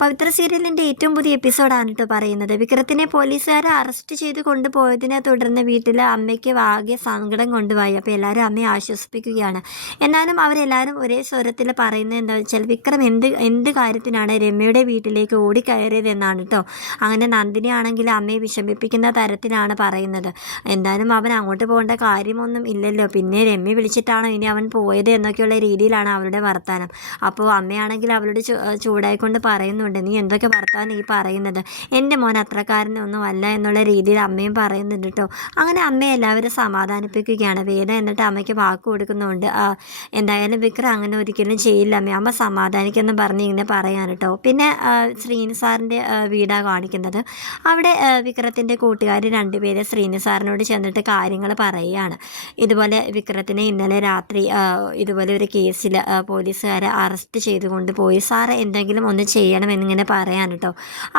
പവിത്ര സീരിയലിന്റെ ഏറ്റവും പുതിയ എപ്പിസോഡാണ് കേട്ടോ പറയുന്നത്. വിക്രത്തിനെ പോലീസുകാർ അറസ്റ്റ് ചെയ്ത് കൊണ്ടുപോയതിനെ തുടർന്ന് വീട്ടിൽ അമ്മയ്ക്ക് ആകെ സങ്കടം കൊണ്ടുപോയി. അപ്പോൾ എല്ലാവരും അമ്മയെ ആശ്വസിപ്പിക്കുകയാണ്. എന്നാലും അവരെല്ലാവരും ഒരേ സ്വരത്തിൽ പറയുന്നത് എന്താ വെച്ചാൽ വിക്രം എന്ത് എന്ത് കാര്യത്തിനാണ് രമ്യയുടെ വീട്ടിലേക്ക് ഓടിക്കയറിയത് എന്നാണ് കേട്ടോ അങ്ങനെ നന്ദിനി ആണെങ്കിൽ അമ്മയെ വിഷമിപ്പിക്കുന്ന തരത്തിലാണ് പറയുന്നത്. എന്തായാലും അവൻ അങ്ങോട്ട് പോകേണ്ട കാര്യമൊന്നും ഇല്ലല്ലോ. പിന്നെ രമ്യ വിളിച്ചിട്ടാണോ ഇനി അവൻ പോയത് എന്നൊക്കെയുള്ള രീതിയിലാണ് അവരുടെ വർത്തമാനം അപ്പോൾ അമ്മയാണെങ്കിൽ അവരോട് ചൂടായിക്കൊണ്ട് ചൂടായിക്കൊണ്ട് പറയുന്നുണ്ട് നീ എന്തൊക്കെ ഭർത്താവ് ഈ പറയുന്നത്? എന്റെ മോൻ അത്രക്കാരനൊന്നും അല്ല എന്നുള്ള രീതിയിൽ അമ്മയും പറയുന്നുണ്ട് കേട്ടോ അങ്ങനെ അമ്മയെ എല്ലാവരും സമാധാനിപ്പിക്കുകയാണ്. വേദ എന്നിട്ട് അമ്മയ്ക്ക് വാക്ക് കൊടുക്കുന്നുണ്ട്. എന്തായാലും വിക്രം അങ്ങനെ ഒരിക്കലും ചെയ്യില്ല അമ്മ. അമ്മ സമാധാനിക്കുമെന്ന് പറഞ്ഞ് ഇങ്ങനെ പറയാൻ കേട്ടോ പിന്നെ ശ്രീനി സാറിന്റെ വീടാണ് കാണിക്കുന്നത്. അവിടെ വിക്രത്തിന്റെ കൂട്ടുകാർ രണ്ടുപേരെ ശ്രീനി സാറിനോട് ചെന്നിട്ട് കാര്യങ്ങൾ പറയുകയാണ്. ഇതുപോലെ വിക്രത്തിനെ ഇന്നലെ രാത്രി ഇതുപോലെ ഒരു കേസിൽ പോലീസുകാരെ അറസ്റ്റ് ചെയ്തുകൊണ്ട് പോയി. സാറ് എന്തെങ്കിലും ഒന്ന് ചെയ്യണമെന്നിങ്ങനെ പറയാൻ കേട്ടോ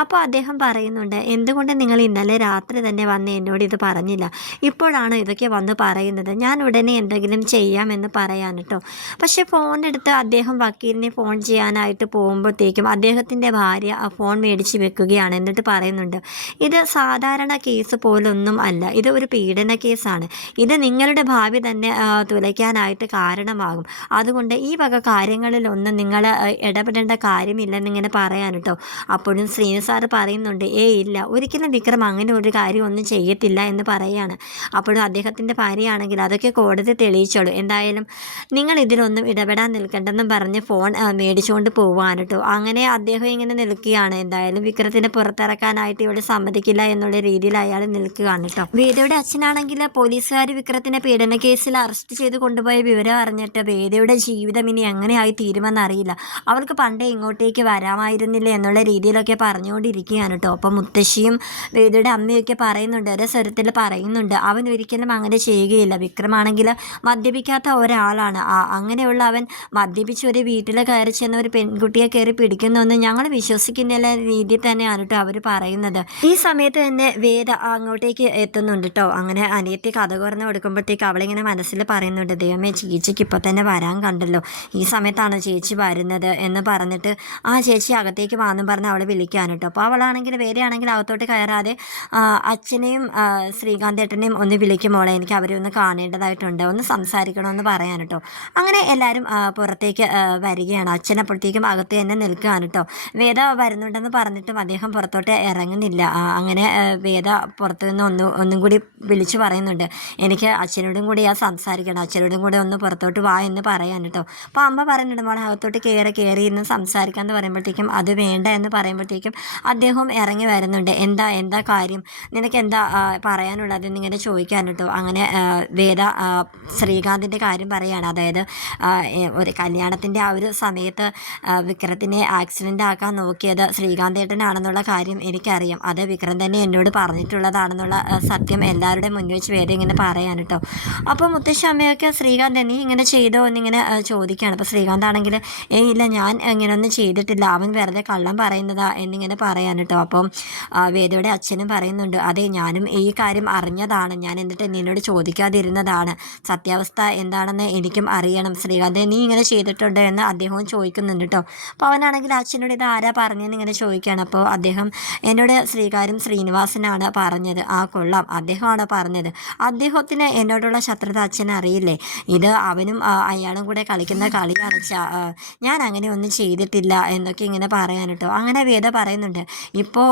അപ്പോൾ അദ്ദേഹം പറയുന്നുണ്ട് എന്തുകൊണ്ട് നിങ്ങൾ ഇന്നലെ രാത്രി തന്നെ വന്ന് എന്നോട് ഇത് പറഞ്ഞില്ല? ഇപ്പോഴാണ് ഇതൊക്കെ വന്ന് പറയുന്നത്? ഞാൻ ഉടനെ എന്തെങ്കിലും ചെയ്യാമെന്ന് പറയാൻ കേട്ടോ പക്ഷേ ഫോൺ എടുത്ത് അദ്ദേഹം വക്കീലിനെ ഫോൺ ചെയ്യാനായിട്ട് പോകുമ്പോഴത്തേക്കും അദ്ദേഹത്തിന്റെ ഭാര്യ ആ ഫോൺ മേടിച്ച് വെക്കുകയാണ്. എന്നിട്ട് പറയുന്നുണ്ട് ഇത് സാധാരണ കേസ് പോലൊന്നും അല്ല. ഇത് ഒരു പീഡന കേസാണ് ഇത് നിങ്ങളുടെ ഭാവി തന്നെ തുലയ്ക്കാനായിട്ട് കാരണമാകും. അതുകൊണ്ട് ഈ വക കാര്യങ്ങളിലൊന്നും നിങ്ങൾ ഇടപെടേണ്ട കാര്യമില്ലെന്നിങ്ങനെ പറയാൻ കേട്ടോ അപ്പോഴും ശ്രീനു സാറ് പറയുന്നുണ്ട് ഏ ഇല്ല ഒരിക്കലും വിക്രം അങ്ങനെ ഒരു കാര്യം ഒന്നും ചെയ്യത്തില്ല എന്ന് പറയുകയാണ് അപ്പോഴും അദ്ദേഹത്തിന്റെ ഭാര്യയാണെങ്കിൽ അതൊക്കെ കോടതി തെളിയിച്ചോളൂ. എന്തായാലും നിങ്ങൾ ഇതിലൊന്നും ഇടപെടാൻ നിൽക്കണ്ടെന്നും പറഞ്ഞ് ഫോൺ മേടിച്ചുകൊണ്ട് പോകാൻ കേട്ടോ അങ്ങനെ അദ്ദേഹം ഇങ്ങനെ നിൽക്കുകയാണ്. എന്തായാലും വിക്രത്തിനെ പുറത്തിറക്കാനായിട്ട് ഇവിടെ സമ്മതിക്കില്ല എന്നുള്ള രീതിയിൽ അയാൾ നിൽക്കുകയാണ് കേട്ടോ. വേദയുടെ അച്ഛനാണെങ്കിൽ പോലീസുകാർ വിക്രത്തിനെ പീഡന കേസിൽ അറസ്റ്റ് ചെയ്ത് കൊണ്ടുപോയ വിവരം അറിഞ്ഞിട്ട് വേദയുടെ ജീവിതം ഇനി എങ്ങനെയായി തീരുമെന്നറിയില്ല അവൾക്ക് പണ്ടേ ഇങ്ങോട്ടേക്ക് വരാമായിരുന്നില്ല. എന്നുള്ള രീതിയിലൊക്കെ പറഞ്ഞുകൊണ്ടിരിക്കുകയാണ് കേട്ടോ. അപ്പം മുത്തശ്ശിയും വേദയുടെ അമ്മയൊക്കെ പറയുന്നുണ്ട് ഒരേ സ്വരത്തിൽ പറയുന്നുണ്ട്. അവൻ ഒരിക്കലും അങ്ങനെ ചെയ്യുകയില്ല. വിക്രമാണെങ്കിൽ മദ്യപിക്കാത്ത ഒരാളാണ്. ആ അങ്ങനെയുള്ള അവൻ മദ്യപിച്ച് ഒരു വീട്ടിൽ കയറി ചെന്ന ഒരു പെൺകുട്ടിയെ കയറി പിടിക്കുന്നൊന്നും ഞങ്ങൾ വിശ്വസിക്കുന്നില്ല രീതിയിൽ തന്നെയാണ് കേട്ടോ അവർ പറയുന്നത്. ഈ സമയത്ത് തന്നെ വേദ അങ്ങോട്ടേക്ക് എത്തുന്നുണ്ട് കേട്ടോ. അങ്ങനെ അനിയത്തി കഥ കുറഞ്ഞ് കൊടുക്കുമ്പോഴത്തേക്ക് അവളിങ്ങനെ മനസ്സിൽ പറയുന്നുണ്ട് ദൈവമേ ചേച്ചിക്ക് ഇപ്പോൾ തന്നെ വരാൻ കണ്ടല്ലോ. ഈ സമയത്താണ് ചേച്ചി വരുന്നത്? എന്ന് പറഞ്ഞിട്ട് ആ ചേച്ചി അകത്തേക്ക് വാന്നും പറഞ്ഞ് അവളെ വിളിക്കാൻ കേട്ടോ അപ്പോൾ അവളാണെങ്കിൽ വേറെയാണെങ്കിൽ അകത്തോട്ട് കയറാതെ അച്ഛനെയും ശ്രീകാന്ത് ശ്രീകാന്തേട്ടനെയും ഒന്ന് വിളിക്കും മോളെ എനിക്ക് അവരെ ഒന്ന് കാണേണ്ടതായിട്ടുണ്ട്. ഒന്ന് സംസാരിക്കണമെന്ന് പറയാൻ കേട്ടോ അങ്ങനെ എല്ലാവരും പുറത്തേക്ക് വരികയാണ്. അച്ഛൻ അപ്പോഴത്തേക്കും അകത്ത് തന്നെ നിൽക്കുകയാണ് കേട്ടോ വേദ വരുന്നുണ്ടെന്ന് പറഞ്ഞിട്ടും അദ്ദേഹം പുറത്തോട്ട് ഇറങ്ങുന്നില്ല. അങ്ങനെ വേദ പുറത്തു നിന്ന് ഒന്ന് ഒന്നും കൂടി വിളിച്ചു പറയുന്നുണ്ട്. എനിക്ക് അച്ഛനോടും കൂടി ആ സംസാരിക്കണം. അച്ഛനോടും കൂടി ഒന്ന് പുറത്തോട്ട് വാ എന്ന് പറയാൻ കേട്ടോ അപ്പോൾ അമ്മ പറയുന്നുണ്ട് മോളെ അകത്തോട്ട് കയറി കയറി ഇന്ന് സംസാരിക്കാമെന്ന് പറയുമ്പോഴത്തേക്കും അത് വേണ്ട എന്ന് പറയുമ്പോഴത്തേക്കും അദ്ദേഹം ഇറങ്ങി വരുന്നുണ്ട്. എന്താ എന്താ കാര്യം? നിനക്ക് എന്താ പറയാനുള്ളത്? എന്നിങ്ങനെ ചോദിക്കാൻ കേട്ടോ അങ്ങനെ വേദ ശ്രീകാന്തിന്റെ കാര്യം പറയുകയാണ് അതായത് ഒരു കല്യാണത്തിന്റെ ആ ഒരു സമയത്ത് വിക്രത്തിനെ ആക്സിഡന്റ് ആക്കാൻ നോക്കിയത് ശ്രീകാന്തേട്ടനാണെന്നുള്ള കാര്യം എനിക്കറിയാം. അത് വിക്രം തന്നെ എന്നോട് പറഞ്ഞിട്ടുള്ളതാണെന്നുള്ള സത്യം എല്ലാവരുടെയും മുന്നിൽ വെച്ച് വേദ ഇങ്ങനെ പറയാൻ കേട്ടോ അപ്പോൾ മുത്തശ്ശി അമ്മയൊക്കെ ശ്രീകാന്ത് നീ ഇങ്ങനെ ചെയ്തോ എന്നിങ്ങനെ ചോദിക്കുകയാണ് അപ്പോൾ ശ്രീകാന്ത് ആണെങ്കിൽ ഏ ഇല്ല ഞാൻ ഇങ്ങനെയൊന്നും ചെയ്തിട്ടില്ല. അവൻ വെറുതെ കള്ളം പറയുന്നതാ എന്നിങ്ങനെ പറയാൻ കേട്ടോ അപ്പം വേദയുടെ അച്ഛനും പറയുന്നുണ്ട് അതെ ഞാനും ഈ കാര്യം അറിഞ്ഞതാണ്. ഞാൻ എന്നിട്ട് നിന്നോട് ചോദിക്കാതിരുന്നതാണ്. സത്യാവസ്ഥ എന്താണെന്ന് എനിക്കും അറിയണം. ശ്രീകാന്ത് നീ ഇങ്ങനെ ചെയ്തിട്ടുണ്ട് എന്ന് അദ്ദേഹവും ചോദിക്കുന്നുണ്ട് കേട്ടോ അപ്പോൾ അവനാണെങ്കിൽ അച്ഛനോട് ഇത് ആരാ പറഞ്ഞതെന്ന് ഇങ്ങനെ ചോദിക്കുകയാണ്. അപ്പോൾ അദ്ദേഹം എന്നോട് ശ്രീകാര്യം ശ്രീനിവാസനാണ് പറഞ്ഞത്. ആ കൊള്ളാം. അദ്ദേഹമാണ് പറഞ്ഞത്. അദ്ദേഹത്തിന് എന്നോടുള്ള ശത്രുത അച്ഛൻ അറിയില്ലേ? ഇത് അവനും അയാളും കൂടെ കളിക്കുന്ന കളിയാണ്. ഞാൻ അങ്ങനെ ഒന്നും ചെയ്തിട്ടില്ല എന്നൊക്കെ ഇങ്ങനെ പറയാൻ കേട്ടോ അങ്ങനെ വേദ പറയുന്നുണ്ട് ഇപ്പോൾ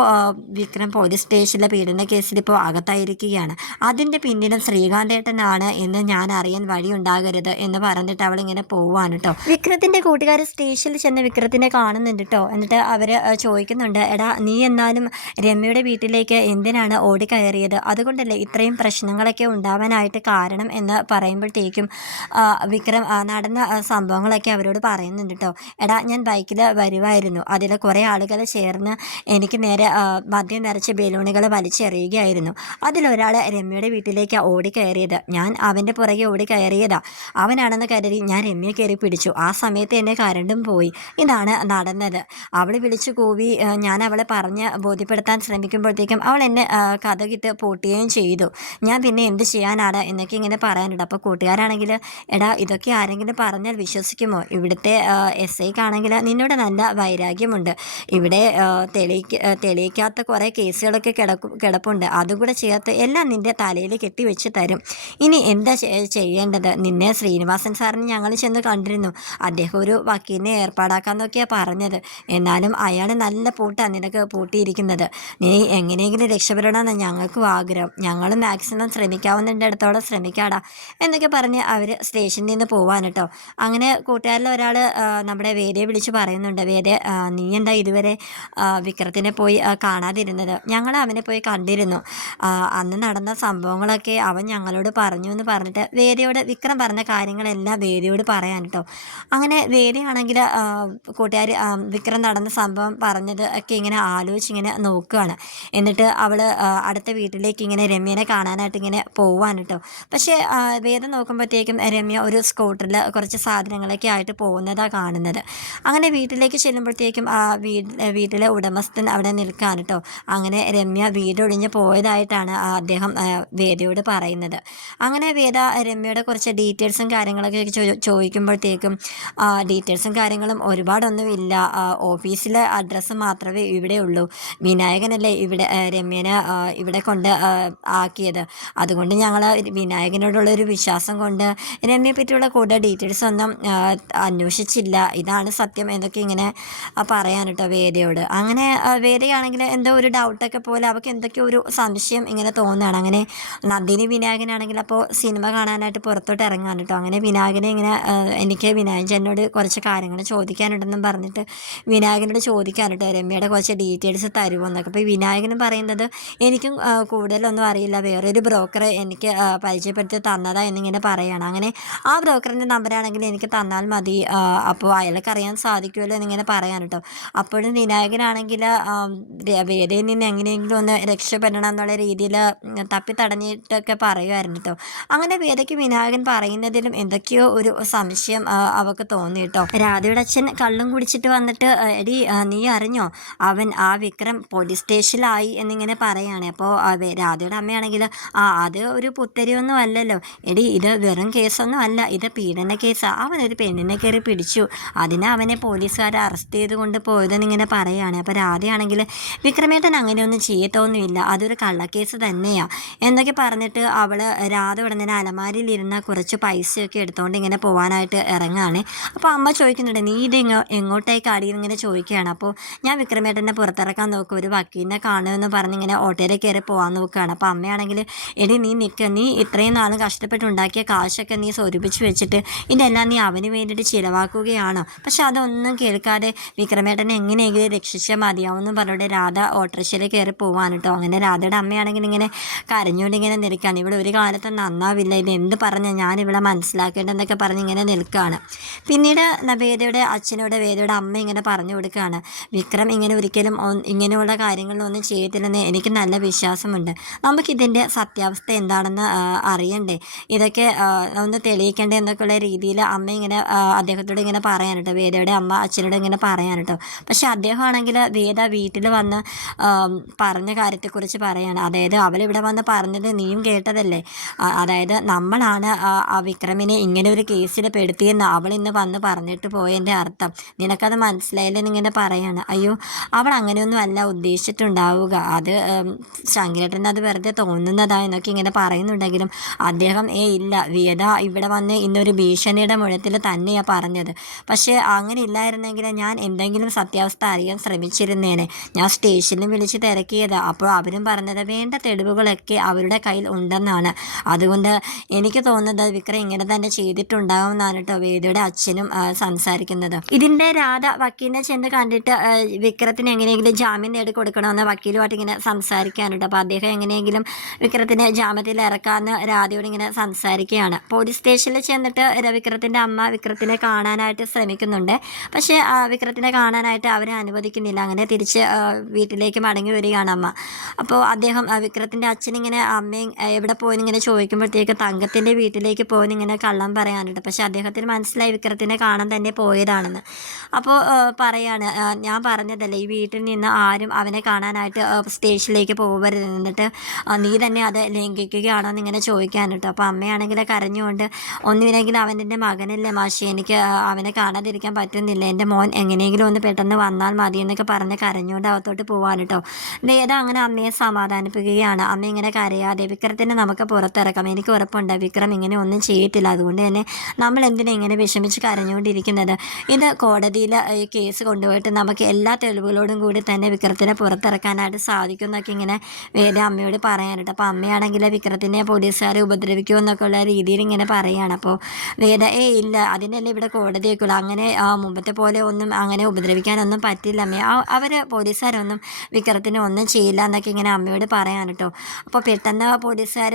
വിക്രം പോലീസ് സ്റ്റേഷനിലെ പീഡന കേസിൽ ഇപ്പോൾ അകത്തായിരിക്കുകയാണ്. അതിന്റെ പിന്നിലും ശ്രീകാന്തേട്ടനാണ് എന്ന് ഞാൻ അറിയാൻ വഴിയുണ്ടാകരുത് എന്ന് പറഞ്ഞിട്ട് അവളിങ്ങനെ പോവാണ് കേട്ടോ വിക്രത്തിന്റെ കൂട്ടുകാർ സ്റ്റേഷനിൽ ചെന്ന് വിക്രത്തിനെ കാണുന്നുണ്ട് കേട്ടോ എന്നിട്ട് അവർ ചോദിക്കുന്നുണ്ട് എടാ നീ എന്നാലും രമ്യയുടെ വീട്ടിലേക്ക് എന്തിനാണ് ഓടിക്കയറിയത്? അതുകൊണ്ടല്ലേ ഇത്രയും പ്രശ്നങ്ങളൊക്കെ ഉണ്ടാവാനായിട്ട് കാരണം എന്ന് പറയുമ്പോഴത്തേക്കും വിക്രം നടന്ന സംഭവങ്ങളൊക്കെ അവരോട് പറയുന്നുണ്ട് കേട്ടോ എടാ ഞാൻ ബൈക്കിൽ വരുമായിരുന്നു അതിൽ കുറേ ആളുകൾ ചേർന്ന് എനിക്ക് നേരെ മദ്യം നിറച്ച് ബലൂണുകൾ വലിച്ചെറിയുകയായിരുന്നു. അതിലൊരാൾ രമ്യയുടെ വീട്ടിലേക്ക് ഓടിക്കയറിയത്. ഞാൻ അവന്റെ പുറകെ ഓടിക്കയറിയതാ. അവനാണെന്ന് കരുതി ഞാൻ രമ്യയെ കയറി പിടിച്ചു. ആ സമയത്ത് എന്നെ കരണ്ടും പോയി. ഇതാണ് നടന്നത്. അവൾ വിളിച്ചു കൂവി ഞാൻ അവളെ പറഞ്ഞ് ബോധ്യപ്പെടുത്താൻ ശ്രമിക്കുമ്പോഴത്തേക്കും അവൾ എന്നെ കഥകിത്ത് പൂട്ടുകയും ചെയ്തു. ഞാൻ പിന്നെ എന്ത് ചെയ്യാനാണ് എന്നൊക്കെ ഇങ്ങനെ പറയാനുണ്ട്. അപ്പോൾ കൂട്ടുകാരാണെങ്കിൽ എടാ ഇതൊക്കെ ആരെങ്കിലും പറഞ്ഞാൽ വിശ്വസിക്കുമോ? ഇവിടുത്തെ എസ് ഐക്കാണെങ്കിൽ നിന്നോട് നല്ല വൈരാഗ്യമുണ്ട്. പറയുന്നുമുണ്ട് ഇവിടെ തെളിയിക്ക തെളിയിക്കാത്ത കുറേ കേസുകളൊക്കെ കിടക്കും കിടപ്പുണ്ട്. അതും കൂടെ ചേർത്ത് എല്ലാം നിന്റെ തലയിൽ കെട്ടിവെച്ച് തരും. ഇനി എന്താ ചെയ്യേണ്ടത്? നിന്നെ ശ്രീനിവാസൻ സാറിന് ഞങ്ങൾ ചെന്ന് കണ്ടിരുന്നു. അദ്ദേഹം ഒരു വക്കീലിനെ ഏർപ്പാടാക്കാമെന്നൊക്കെയാണ് പറഞ്ഞത്. എന്നാലും അയാൾ നല്ല പൂട്ടാണ് നിനക്ക് പൂട്ടിയിരിക്കുന്നത്. നീ എങ്ങനെയെങ്കിലും രക്ഷപ്പെടണമെന്ന് ഞങ്ങൾക്കും ആഗ്രഹം. ഞങ്ങൾ മാക്സിമം ശ്രമിക്കാവുന്നതിന്റെ അടുത്തോളം ശ്രമിക്കാടാ എന്നൊക്കെ പറഞ്ഞ് അവർ സ്റ്റേഷനിൽ നിന്ന് പോവാൻ കേട്ടോ. അങ്ങനെ കൂട്ടുകാരിൽ ഒരാൾ നമ്മുടെ വേദയെ വിളിച്ച് പറയുന്നുണ്ട്. വേദ നീ എന്താ ഇതുവരെ വിക്രത്തിനെ പോയി കാണാതിരുന്നത്? ഞങ്ങൾ അവനെ പോയി കണ്ടിരുന്നു. അന്ന് നടന്ന സംഭവങ്ങളൊക്കെ അവൻ ഞങ്ങളോട് പറഞ്ഞു എന്ന് പറഞ്ഞിട്ട് വേദിയോട് വിക്രം പറഞ്ഞ കാര്യങ്ങളെല്ലാം വേദിയോട് പറയാൻ കേട്ടോ അങ്ങനെ വേദിയാണെങ്കിൽ കൂട്ടുകാർ വിക്രം നടന്ന സംഭവം പറഞ്ഞത് ഒക്കെ ഇങ്ങനെ ആലോചിച്ച് ഇങ്ങനെ നോക്കുകയാണ് എന്നിട്ട് അവൾ അടുത്ത വീട്ടിലേക്ക് ഇങ്ങനെ രമ്യനെ കാണാനായിട്ട് ഇങ്ങനെ പോവാൻ കേട്ടോ പക്ഷേ വേദം നോക്കുമ്പോഴത്തേക്കും രമ്യ ഒരു സ്കൂട്ടറിൽ കുറച്ച് സാധനങ്ങളൊക്കെ ആയിട്ട് പോകുന്നതാണ് കാണുന്നത്. അങ്ങനെ വീട്ടിലേക്ക് ചെല്ലുമ്പോഴത്തേക്കും വീട്ടിലെ ഉടമസ്ഥൻ അവിടെ നിൽക്കാൻ കേട്ടോ അങ്ങനെ രമ്യ വീടൊഴിഞ്ഞ് പോയതായിട്ടാണ് അദ്ദേഹം വേദയോട് പറയുന്നത്. അങ്ങനെ വേദ രമ്യയുടെ കുറച്ച് ഡീറ്റെയിൽസും കാര്യങ്ങളൊക്കെ ചോദിക്കുമ്പോഴത്തേക്കും ഡീറ്റെയിൽസും കാര്യങ്ങളും ഒരുപാടൊന്നും ഇല്ല ഓഫീസിലെ അഡ്രസ്സ് മാത്രമേ ഇവിടെ ഉള്ളൂ. വിനായകനല്ലേ ഇവിടെ രമ്യനെ ഇവിടെ കൊണ്ട് ആക്കിയത്. അതുകൊണ്ട് ഞങ്ങൾ വിനായകനോടുള്ള ഒരു വിശ്വാസം കൊണ്ട് രമ്യയെ പറ്റിയുള്ള കൂടുതൽ ഡീറ്റെയിൽസ് ഒന്നും അന്വേഷിച്ചില്ല. ഇതാണ് സത്യം എന്നൊക്കെ ഇങ്ങനെ ആ, പറയാൻ കേട്ടോ വേദയോട്. അങ്ങനെ വേദയാണെങ്കിൽ എന്തോ ഒരു ഡൗട്ടൊക്കെ പോലെ അവൾക്ക് എന്തൊക്കെയോ ഒരു സംശയം ഇങ്ങനെ തോന്നുകയാണ്. അങ്ങനെ നന്ദിനി വിനായകനാണെങ്കിൽ അപ്പോൾ സിനിമ കാണാനായിട്ട് പുറത്തോട്ട് ഇറങ്ങാൻ കേട്ടോ. അങ്ങനെ വിനായകനെ ഇങ്ങനെ എനിക്ക് വിനായകൻ ചേട്ടനോട് കുറച്ച് കാര്യങ്ങൾ ചോദിക്കാനുണ്ടെന്നും പറഞ്ഞിട്ട് വിനായകനോട് ചോദിക്കാൻ കേട്ടോ. രമ്യയുടെ കുറച്ച് ഡീറ്റെയിൽസ് തരുമോ എന്നൊക്കെ. അപ്പോൾ വിനായകനും പറയുന്നത് എനിക്കും കൂടുതലൊന്നും അറിയില്ല. വേറൊരു ബ്രോക്കറെ എനിക്ക് പരിചയപ്പെടുത്തി തന്നതാ എന്നിങ്ങനെ പറയുകയാണ് അങ്ങനെ ആ ബ്രോക്കറിന്റെ നമ്പറാണെങ്കിൽ എനിക്ക് തന്നാൽ മതി. അപ്പോൾ അയാൾക്ക് അറിയാൻ സാധിക്കുമല്ലോ എന്നിങ്ങനെ പറയാൻ കേട്ടോ. അപ്പോഴും വിനായകനാണെങ്കിൽ വേദയിൽ നിന്ന് എങ്ങനെയെങ്കിലും ഒന്ന് രക്ഷപ്പെടണം എന്നുള്ള രീതിയിൽ തപ്പി തടഞ്ഞിട്ടൊക്കെ പറയുമായിരുന്നു കേട്ടോ അങ്ങനെ വേദയ്ക്ക് വിനായകൻ പറയുന്നതിലും എന്തൊക്കെയോ ഒരു സംശയം അവൾക്ക് തോന്നി കേട്ടോ രാധയുടെ അച്ഛൻ കള്ളും കുടിച്ചിട്ട് വന്നിട്ട് എടി നീ അറിഞ്ഞോ? അവൻ ആ വിക്രം പോലീസ് സ്റ്റേഷനിലായി എന്നിങ്ങനെ പറയുകയാണ് അപ്പോൾ രാധയുടെ അമ്മയാണെങ്കിൽ ആ അത് ഒരു പുത്തരിയൊന്നും അല്ലല്ലോ. എടി ഇത് വെറും കേസൊന്നും അല്ല. ഇത് പീഡന കേസാണ് അവനൊരു പെണ്ണിനെ കയറി പിടിച്ചു. അതിനെ അവനെ പോലീസുകാർ അറസ്റ്റ് ചെയ്ത് പോയതെന്ന് ഇങ്ങനെ പറയുകയാണ്. അപ്പോൾ രാധയാണെങ്കിൽ വിക്രമേട്ടൻ അങ്ങനെയൊന്നും ചെയ്യത്തൊന്നുമില്ല. അതൊരു കള്ളക്കേസ് തന്നെയാണ് എന്നൊക്കെ പറഞ്ഞിട്ട് അവൾ രാധ ഉടനെ അലമാരിയിലിരുന്ന കുറച്ച് പൈസയൊക്കെ എടുത്തുകൊണ്ട് ഇങ്ങനെ പോകാനായിട്ട് ഇറങ്ങുകയാണ്. അപ്പോൾ അമ്മ ചോദിക്കുന്നുണ്ട് നീ ഇത് എങ്ങോ എങ്ങോട്ടേക്ക് അടിയെന്ന് ഇങ്ങനെ ചോദിക്കുകയാണ്? അപ്പോൾ ഞാൻ വിക്രമേട്ടനെ പുറത്തിറക്കാൻ നോക്കും. ഒരു വക്കീലിനെ കാണുമെന്ന് പറഞ്ഞിങ്ങനെ ഓട്ടോയിൽ കയറി പോകാൻ നോക്കുകയാണ്. അപ്പോൾ അമ്മയാണെങ്കിൽ എടി നീ നിൽക്ക നീ ഇത്രയും നാളും കഷ്ടപ്പെട്ടുണ്ടാക്കിയ കാശൊക്കെ നീ സ്വരൂപിച്ച് വെച്ചിട്ട് ഇതെല്ലാം നീ അവന് വേണ്ടിയിട്ട് ചിലവാക്കുകയാണോ. പക്ഷെ അതൊന്നും കേൾക്കാതെ വിക്രമേട്ടനെ എങ്ങനെയെങ്കിലും രക്ഷിച്ചാൽ മതിയാവുമെന്ന് പറഞ്ഞിട്ട് രാധ ഓട്ടോറിക്ഷയിൽ കയറി പോവാണ് കേട്ടോ. അങ്ങനെ രാധയുടെ അമ്മയാണെങ്കിൽ ഇങ്ങനെ കരഞ്ഞുകൊണ്ട് ഇങ്ങനെ നിൽക്കുകയാണ്. ഇവിടെ ഒരു കാലത്ത് നന്നാവില്ല. ഇത് എന്ത് പറഞ്ഞാൽ ഞാൻ ഇവിടെ മനസ്സിലാക്കേണ്ടതെന്നൊക്കെ പറഞ്ഞ് ഇങ്ങനെ നിൽക്കുകയാണ്. പിന്നീട് വേദയുടെ അച്ഛനോട് വേദയുടെ അമ്മ ഇങ്ങനെ പറഞ്ഞു കൊടുക്കുകയാണ്. വിക്രം ഇങ്ങനെ ഒരിക്കലും ഇങ്ങനെയുള്ള കാര്യങ്ങളൊന്നും ചെയ്യത്തില്ലെന്ന് എനിക്ക് നല്ല വിശ്വാസമുണ്ട്. നമുക്കിതിന്റെ സത്യാവസ്ഥ എന്താണെന്ന് അറിയണ്ടേ? ഇതൊക്കെ ഒന്ന് തെളിയിക്കണ്ടേ? എന്നൊക്കെയുള്ള രീതിയിൽ അമ്മ ഇങ്ങനെ അദ്ദേഹത്തോട് ഇങ്ങനെ പറയാൻ വേദയുടെ അമ്മ അച്ഛനോട് ഇങ്ങനെ പറയാൻ പക്ഷെ അദ്ദേഹമാണെങ്കിൽ വേദ വീട്ടിൽ വന്ന് പറഞ്ഞ കാര്യത്തെക്കുറിച്ച് പറയാണ്. അതായത് അവളിവിടെ വന്ന് പറഞ്ഞത് നീയും കേട്ടതല്ലേ? അതായത് നമ്മളാണ് ആ വിക്രമിനെ ഇങ്ങനെ ഒരു കേസിൽ പെടുത്തിയെന്ന് അവൾ ഇന്ന് വന്ന് പറഞ്ഞിട്ട് പോയതിന്റെ അർത്ഥം. നിനക്കത് മനസ്സിലായില്ലെന്ന് ഇങ്ങനെ പറയാണ്. അയ്യോ അവൾ അങ്ങനെയൊന്നും അല്ല ഉദ്ദേശിച്ചിട്ടുണ്ടാവുക. അത് ശങ്കരേട്ടൻ അത് വെറുതെ തോന്നുന്നതാ എന്നൊക്കെ ഇങ്ങനെ പറയുന്നുണ്ടെങ്കിലും അദ്ദേഹം ഏ ഇല്ല. വേദ ഇവിടെ വന്ന് ഇന്നൊരു ഭീഷണിയുടെ മുഴത്തിൽ തന്നെയാണ് പറഞ്ഞത്. പക്ഷേ അങ്ങനെ ഇല്ലായിരുന്നെങ്കിൽ ഞാൻ എന്തെങ്കിലും സത്യാവസ്ഥ അറിയാൻ ശ്രമിച്ചിരുന്നേനെ. ഞാൻ സ്റ്റേഷനിൽ വിളിച്ച് തിരക്കിയത്. അപ്പോൾ അവരും പറഞ്ഞത് വേണ്ട തെളിവുകളൊക്കെ അവരുടെ കയ്യിൽ ഉണ്ടെന്നാണ്. അതുകൊണ്ട് എനിക്ക് തോന്നുന്നത് വിക്രം ഇങ്ങനെ തന്നെ ചെയ്തിട്ടുണ്ടാകും എന്നാണ് കേട്ടോ വേദിയുടെ അച്ഛനും സംസാരിക്കുന്നത്. ഇതിന്റെ രാധ വക്കീലിനെ ചെന്ന് കണ്ടിട്ട് വിക്രത്തിന് എങ്ങനെയെങ്കിലും ജാമ്യം നേടി കൊടുക്കണമെന്ന് വക്കീലുമായിട്ട് ഇങ്ങനെ സംസാരിക്കാനുണ്ട് അപ്പോൾ അദ്ദേഹം എങ്ങനെയെങ്കിലും വിക്രത്തിനെ ജാമ്യത്തിൽ ഇറക്കാമെന്ന് രാധയോട് ഇങ്ങനെ സംസാരിക്കുകയാണ്. പോലീസ് സ്റ്റേഷനിൽ ചെന്നിട്ട് വിക്രത്തിന്റെ അമ്മ വിക്രത്തിനെ കാണാനായിട്ട് ശ്രമിക്കുന്നുണ്ട്. പക്ഷേ വിക്രത്തിനെ വിക്രത്തിനെ കാണാനായിട്ട് അവരെ അനുവദിക്കുന്നില്ല. അങ്ങനെ തിരിച്ച് വീട്ടിലേക്ക് മടങ്ങി വരികയാണ് അമ്മ. അപ്പോൾ അദ്ദേഹം വിക്രത്തിന്റെ അച്ഛനിങ്ങനെ അമ്മയും എവിടെ പോയെന്ന് ഇങ്ങനെ ചോദിക്കുമ്പോഴത്തേക്ക് തങ്കത്തിന്റെ വീട്ടിലേക്ക് പോയെന്ന് ഇങ്ങനെ കള്ളം പറയാനുണ്ട്. പക്ഷേ അദ്ദേഹത്തിന് മനസ്സിലായി വിക്രത്തിനെ കാണാൻ തന്നെ പോയതാണെന്ന്. അപ്പോൾ പറയാണ് ഞാൻ പറഞ്ഞതല്ലേ ഈ വീട്ടിൽ നിന്ന് ആരും അവനെ കാണാനായിട്ട് സ്റ്റേഷനിലേക്ക് പോകരുത് എന്നിട്ട് നീ തന്നെ അത് ലംഘിക്കുകയാണോ എന്ന് ഇങ്ങനെ ചോദിക്കാൻ കേട്ടോ അപ്പോൾ അമ്മയാണെങ്കിൽ കരഞ്ഞുകൊണ്ട് ഒന്നുമില്ലെങ്കിൽ അവന്റെ മകനല്ലേ മാഷി എനിക്ക് അവനെ കാണാതിരിക്കാൻ പറ്റുന്നില്ല. എന്റെ മോൻ എങ്ങനെയെങ്കിലും ഒന്ന് പെട്ടെന്ന് വന്നാൽ മതി എന്നൊക്കെ പറഞ്ഞ് കരഞ്ഞുകൊണ്ട് അകത്തോട്ട് പോവാൻ കേട്ടോ വേദ അങ്ങനെ അമ്മയെ സമാധാനിപ്പിക്കുകയാണ്. അമ്മ ഇങ്ങനെ കരയാതെ വിക്രത്തിനെ നമുക്ക് പുറത്തിറക്കാം. എനിക്ക് ഉറപ്പുണ്ട്. വിക്രം ഇങ്ങനെ ഒന്നും ചെയ്യത്തില്ല. അതുകൊണ്ട് തന്നെ നമ്മൾ എന്തിനാ ഇങ്ങനെ വിഷമിച്ച് കരഞ്ഞുകൊണ്ടിരിക്കുന്നത്? ഇത് കോടതിയിൽ ഈ കേസ് കൊണ്ടുപോയിട്ട് നമുക്ക് എല്ലാ തെളിവുകളോടും കൂടി തന്നെ വിക്രത്തിനെ പുറത്തിറക്കാനായിട്ട് സാധിക്കും എന്നൊക്കെ ഇങ്ങനെ വേദ അമ്മയോട് പറയാനുണ്ട് അപ്പോൾ അമ്മയാണെങ്കിൽ വിക്രത്തിനെ പോലീസുകാരെ ഉപദ്രവിക്കുമോ എന്നൊക്കെ ഉള്ള രീതിയിൽ ഇങ്ങനെ പറയുകയാണ്. അപ്പോൾ വേദ ഏ ഇല്ല. അതിനല്ലേ ഇവിടെ കോടതിയൊക്കെ ഉള്ളൂ. അങ്ങനെ മുമ്പത്തെ പോലെ ഒന്നും അങ്ങനെ ഉപദ്രവിക്കാനൊന്നും പറ്റില്ല. അമ്മ അവർ പോലീസുകാരൊന്നും വിക്രത്തിന് ഒന്നും ചെയ്യില്ല എന്നൊക്കെ ഇങ്ങനെ അമ്മയോട് പറയാൻ കേട്ടോ. അപ്പോൾ പെട്ടെന്ന് പോലീസുകാർ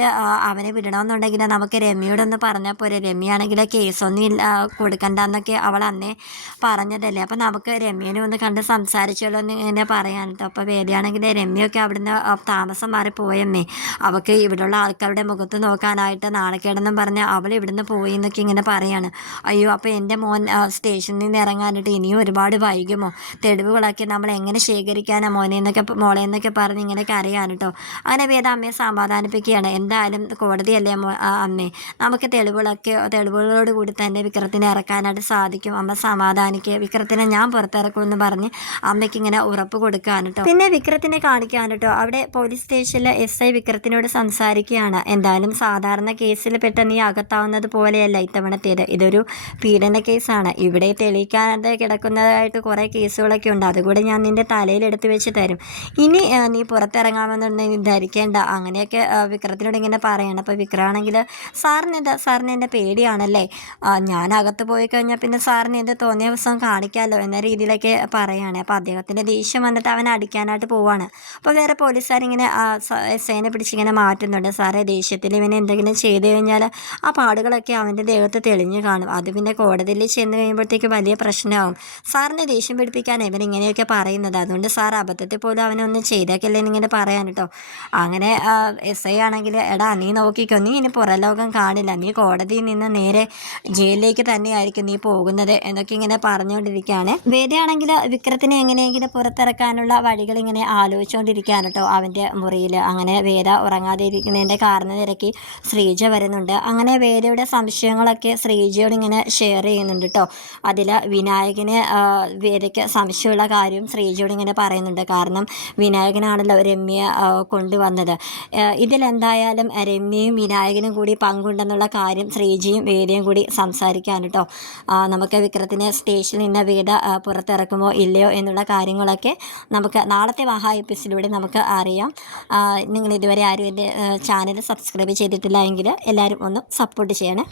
അവനെ വിടണമെന്നുണ്ടെങ്കിൽ നമുക്ക് രമ്യയോടൊന്ന് പറഞ്ഞാൽ പോരെ. രമ്യയാണെങ്കിൽ കേസൊന്നും ഇല്ല കൊടുക്കണ്ട കൊടുക്കണ്ടെന്നൊക്കെ അവൾ അന്നേ പറഞ്ഞതല്ലേ. അപ്പോൾ നമുക്ക് രമ്യനെ ഒന്ന് കണ്ട് സംസാരിച്ചല്ലോ എന്ന് ഇങ്ങനെ പറയാൻ കേട്ടോ. അപ്പോൾ വേദിയാണെങ്കിൽ രമ്യൊക്കെ അവിടുന്ന് താമസം മാറി പോയമ്മേ അവൾക്ക് ഇവിടെയുള്ള ആൾക്കാരുടെ മുഖത്ത് നോക്കാനായിട്ട് നാണക്കേടെന്നും പറഞ്ഞ് അവൾ ഇവിടുന്ന് പോയി എന്നൊക്കെ ഇങ്ങനെ പറയാണ്. അയ്യോ അപ്പോൾ എന്റെ മോൻ സ്റ്റേഷനിൽ നിന്ന് ഇറങ്ങാനായിട്ട് ഇനിയും ഒരുപാട് വൈകുമോ തെളിവുകളൊക്കെ നമ്മൾ എങ്ങനെ ശേഖരിക്കാനാ മോനെ എന്നൊക്കെ മോളെ എന്നൊക്കെ പറഞ്ഞ് ഇങ്ങനെ കരയാണ് കേട്ടോ അങ്ങനെ വേദ അമ്മയെ സമാധാനിപ്പിക്കുകയാണ്. എന്തായാലും കോടതിയല്ലേ അമ്മേ? നമുക്ക് തെളിവുകളൊക്കെ തെളിവുകളോട് കൂടി തന്നെ വിക്രത്തിനെ ഇറക്കാനായിട്ട് സാധിക്കും. അമ്മ സമാധാനിക്കുക വിക്രത്തിനെ ഞാൻ പുറത്തിറക്കുമെന്ന് പറഞ്ഞ് അമ്മയ്ക്ക് ഇങ്ങനെ ഉറപ്പ് കൊടുക്കാൻ കേട്ടോ പിന്നെ വിക്രത്തിനെ കാണിക്കാൻ കേട്ടോ അവിടെ പോലീസ് സ്റ്റേഷനിൽ എസ് ഐ വിക്രത്തിനോട് സംസാരിക്കുകയാണ്. എന്തായാലും സാധാരണ കേസിൽ പെട്ടെന്ന് നീ അകത്താവുന്നത് പോലെയല്ല ഇത്തവണത്തേത്. ഇതൊരു പീഡന കേസാണ്. ഇവിടെ തെളിയിക്കാതെ കിടക്കുന്നതായിട്ട് കുറേ കേസുകളൊക്കെ ഉണ്ട്. അതുകൂടെ ഞാൻ നിന്റെ തലയിൽ എടുത്ത് വെച്ച് തരും. ഇനി നീ പുറത്തിറങ്ങാമെന്നുണ്ടെങ്കിൽ ധരിക്കേണ്ട. അങ്ങനെയൊക്കെ വിക്രത്തിനോട് ഇങ്ങനെ പറയണം. അപ്പോൾ വിക്രമാണെങ്കിൽ സാറിന് എന്താ സാറിന് എന്റെ പേടിയാണല്ലേ? ഞാൻ അകത്ത് പോയി കഴിഞ്ഞാൽ പിന്നെ സാറിന് എന്ത് തോന്നിയ ദിവസം കാണിക്കാമല്ലോ എന്ന രീതിയിലൊക്കെ പറയുകയാണ് അപ്പോൾ അദ്ദേഹത്തിന്റെ ദേഷ്യം വന്നിട്ട് അവനെ അടിക്കാനായിട്ട് പോവാണ്. അപ്പോൾ വേറെ പോലീസുകാരിങ്ങനെ എസ് ഐനെ പിടിച്ചിങ്ങനെ മാറ്റുന്നുണ്ട്. സാറേ ദേഷ്യത്തിൽ ഇവനെ എന്തെങ്കിലും ചെയ്തു കഴിഞ്ഞാൽ ആ പാടുകളൊക്കെ അവന്റെ ദേഹത്ത് തെളിഞ്ഞു കാണും. അത് പിന്നെ കോടതിയിൽ ചെന്ന് കഴിയുമ്പോഴത്തേക്ക് വലിയ പ്രശ്നമാവും. സാറിനെ ദേഷ്യം പിടിപ്പിക്കാനാണ് ഇവൻ ഇങ്ങനെയൊക്കെ പറയുന്നത്. അതുകൊണ്ട് സാർ അബദ്ധത്തിൽ പോലും അവനൊന്നും ചെയ്തേക്കല്ലേ എന്നിങ്ങനെ പറയാൻ കേട്ടോ. അങ്ങനെ എസ് ഐ ആണെങ്കിൽ എടാ നീ നോക്കിക്കോ നീ ഇനി പുറലോകം കാണില്ല. നീ കോടതിയിൽ നിന്ന് നേരെ ജയിലിലേക്ക് തന്നെയായിരിക്കും നീ പോകുന്നത് എന്നൊക്കെ ഇങ്ങനെ പറഞ്ഞുകൊണ്ടിരിക്കുകയാണ്. വേദയാണെങ്കിൽ വിക്രത്തിനെ എങ്ങനെയെങ്കിലും പുറത്തിറക്കാനുള്ള വഴികൾ ഇങ്ങനെ ആലോചിച്ചുകൊണ്ടിരിക്കുകയാണ് കേട്ടോ അവന്റെ മുറിയിൽ. അങ്ങനെ വേദ ഉറങ്ങാതെ ഇരിക്കുന്നതിന്റെ കാരണം തിരക്കി ശ്രീജ വരുന്നുണ്ട്. അങ്ങനെ വേദയുടെ സംശയങ്ങളൊക്കെ ശ്രീജയോട് ഇങ്ങനെ ഷെയർ ചെയ്യുന്നുണ്ട് കേട്ടോ. അതിൽ വിനായകന് വേദയ്ക്ക് സംശയമുള്ള കാര്യം ശ്രീജയോട് ഇങ്ങനെ പറയുന്നുണ്ട്. കാരണം വിനായകനാണല്ലോ രമ്യ കൊണ്ടുവന്നത്. ഇതിലെന്തായാലും രമ്യയും വിനായകനും കൂടി പങ്കുണ്ടെന്നുള്ള കാര്യം ശ്രീജിയും വേദയും കൂടി സംസാരിക്കാൻ കേട്ടോ നമുക്ക് വിക്രത്തിനെ സ്റ്റേഷനിൽ നിന്ന് വേദ പുറത്തിറക്കുമോ ഇല്ലയോ എന്നുള്ള കാര്യങ്ങളൊക്കെ നമുക്ക് നാളത്തെ മഹാ എപ്പിസോഡിലൂടെ നമുക്ക് അറിയാം. നിങ്ങൾ ഇതുവരെ ആരും എന്റെ ചാനൽ സബ്സ്ക്രൈബ് ചെയ്തിട്ടില്ല എങ്കിൽ എല്ലാവരും ഒന്ന് സപ്പോർട്ട് ചെയ്യണേ.